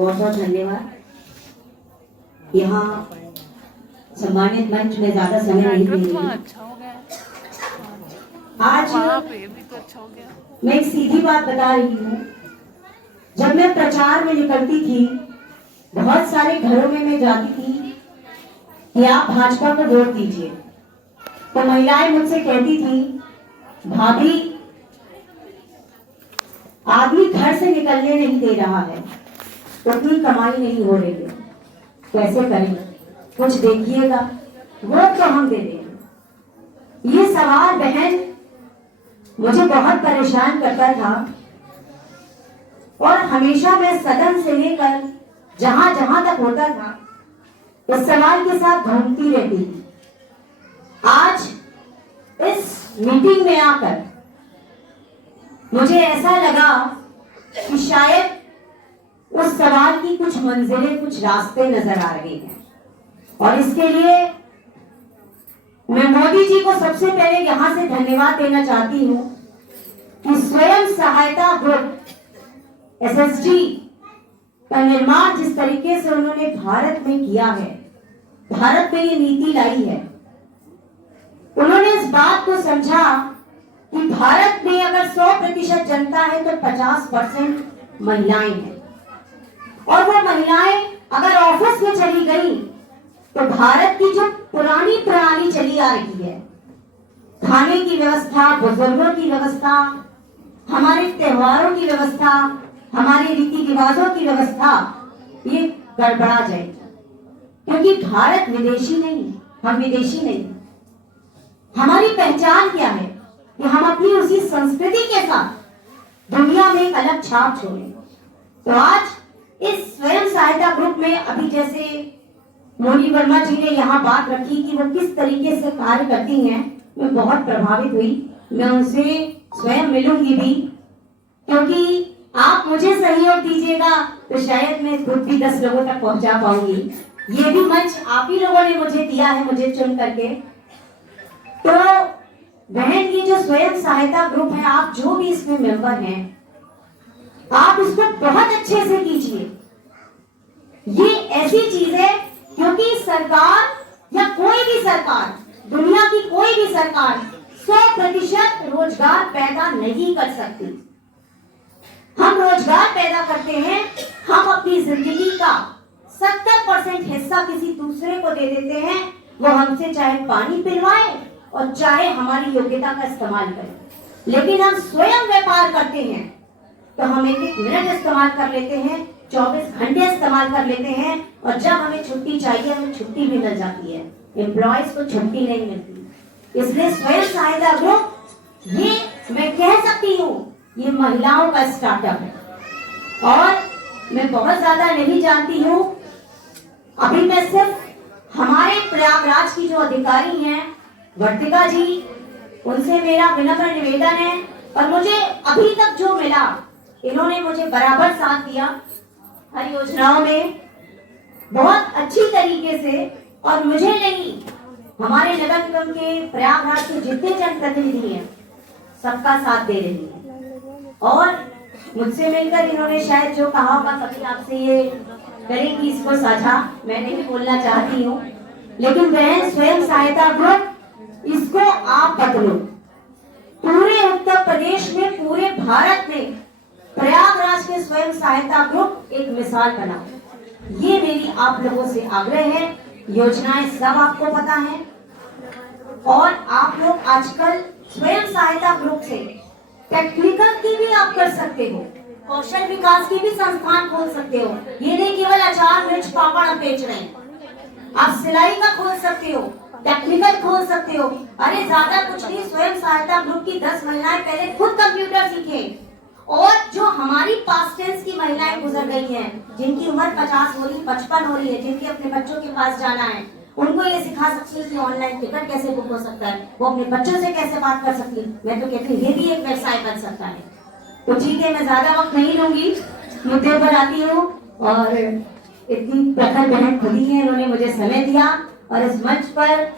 बहुत बहुत धन्यवाद। यहाँ सम्मानित मंच में ज्यादा समय नहीं दे रही। आज मैं एक सीधी बात बता रही हूँ। जब मैं प्रचार में निकलती थी, बहुत सारे घरों में मैं जाती थी कि आप भाजपा को वोट दीजिए, तो महिलाएं मुझसे कहती थी, भाभी आदमी घर से निकलने नहीं दे रहा है, उतनी कमाई नहीं हो रही है, कैसे करें, कुछ देखिएगा, वोट तो हम दे देंगे। ये सवाल बहन मुझे बहुत परेशान करता था और हमेशा मैं सदन से लेकर जहां जहां तक होता था इस सवाल के साथ घूमती रहती थी। आज इस मीटिंग में आकर मुझे ऐसा लगा कि शायद उस सवाल की कुछ मंजिलें, कुछ रास्ते नजर आ रहे हैं, और इसके लिए मैं मोदी जी को सबसे पहले यहां से धन्यवाद देना चाहती हूं कि स्वयं सहायता ग्रुप SSG का निर्माण जिस तरीके से उन्होंने भारत में किया है, भारत में ये नीति लाई है, उन्होंने इस बात को समझा कि भारत में अगर 100% जनता है तो 50% महिलाएं हैं, और वो महिलाएं अगर ऑफिस में चली गई तो भारत की जो पुरानी प्रणाली चली आ रही है, खाने की व्यवस्था, बुजुर्गों की व्यवस्था, हमारे त्योहारों की व्यवस्था, हमारे रीति रिवाजों की व्यवस्था, ये गड़बड़ा जाएगी। क्योंकि भारत विदेशी नहीं, हम विदेशी नहीं। हमारी पहचान क्या है कि हम अपनी उसी संस्कृति के साथ दुनिया में एक अलग छाप छोड़ें। तो आज इस स्वयं सहायता ग्रुप में अभी जैसे मोनी वर्मा जी ने यहाँ बात रखी कि वो किस तरीके से कार्य करती हैं, मैं बहुत प्रभावित हुई। मैं उनसे स्वयं मिलूंगी भी, क्योंकि आप मुझे सहयोग दीजिएगा तो शायद मैं खुद भी 10 लोगों तक पहुंचा पाऊंगी। ये भी मंच आप ही लोगों ने मुझे दिया है, मुझे चुन करके। तो बहन, ये जो स्वयं सहायता ग्रुप है, आप जो भी इसमें मेंबर हैं, आप उसको बहुत अच्छे से कीजिए। ये ऐसी चीज है क्योंकि सरकार या कोई भी सरकार, दुनिया की कोई भी सरकार 100% रोजगार पैदा नहीं कर सकती। हम रोजगार पैदा करते हैं, हम अपनी जिंदगी का 70% हिस्सा किसी दूसरे को दे देते हैं। वो हमसे चाहे पानी पिलवाए और चाहे हमारी योग्यता का इस्तेमाल करें। लेकिन हम स्वयं व्यापार करते हैं तो हम 1-1 मिनट इस्तेमाल कर लेते हैं, 24 घंटे इस्तेमाल कर लेते हैं, और जब हमें छुट्टी चाहिए हमें छुट्टी भी मिल जाती है। एम्प्लॉयज को छुट्टी नहीं मिलती। इसलिए स्वयं सहायता ग्रुप, ये मैं कह सकती हूँ, ये महिलाओं का स्टार्टअप है। और मैं बहुत ज्यादा नहीं जानती हूँ, अभी मैं सिर्फ हमारे प्रयागराज की जो अधिकारी हैं वर्तिका जी, उनसे मेरा विनम्र निवेदन है, और मुझे अभी तक जो मिला, इन्होंने मुझे बराबर साथ दिया हर योजनाओं में, बहुत अच्छी तरीके से। और मुझे नहीं, हमारे नगर निगम के प्रयागराज के जितने जनप्रतिनिधि हैं, सबका साथ दे रही है। और मुझसे मिलकर इन्होंने शायद जो कहा होगा, कभी आपसे ये करेंगी इसको साझा, मैं नहीं बोलना चाहती हूँ, लेकिन बहन स्वयं सहायता ग्रुप, इसको आप बदलो। पूरे उत्तर प्रदेश में, पूरे भारत में प्रयागराज के स्वयं सहायता ग्रुप एक मिसाल बनाओ। ये मेरी आप लोगों से आग्रह है। योजनाएं सब आपको पता है, और आप लोग आजकल स्वयं सहायता ग्रुप से टेक्निकल की भी आप कर सकते हो, कौशल विकास की भी संस्थान खोल सकते हो। ये नहीं केवल अचार, मिर्च, पापड़ आप बेच रहे हैं, आप सिलाई का खोल सकते हो, टेक्निकल खोल सकते हो। अरे ज्यादा कुछ नहीं, स्वयं सहायता ग्रुप की 10 महिलाएं पहले खुद कंप्यूटर सीखें, और जो हमारी पास्ट टेंस की महिलाएं गुजर गई हैं, जिनकी उम्र 50 हो रही, 55 हो रही है, जिनके अपने बच्चों के पास जाना है, उनको ये सिखा सकती है कि ऑनलाइन टिकट कैसे बुक हो सकता है, वो अपने बच्चों से कैसे बात कर सकती है। मैं तो कहती हूँ ये भी एक व्यवसाय बन सकता है। तो ठीक है, मैं ज्यादा वक्त नहीं लूंगी, मुद्दे पर आती हूँ। और इतनी प्रखर बहन खुदी है, इन्होंने मुझे समय दिया, और इस मंच पर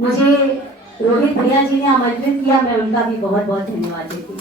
मुझे रोहित भैया जी ने आमंत्रित किया, मैं उनका भी बहुत बहुत धन्यवाद देती हूँ।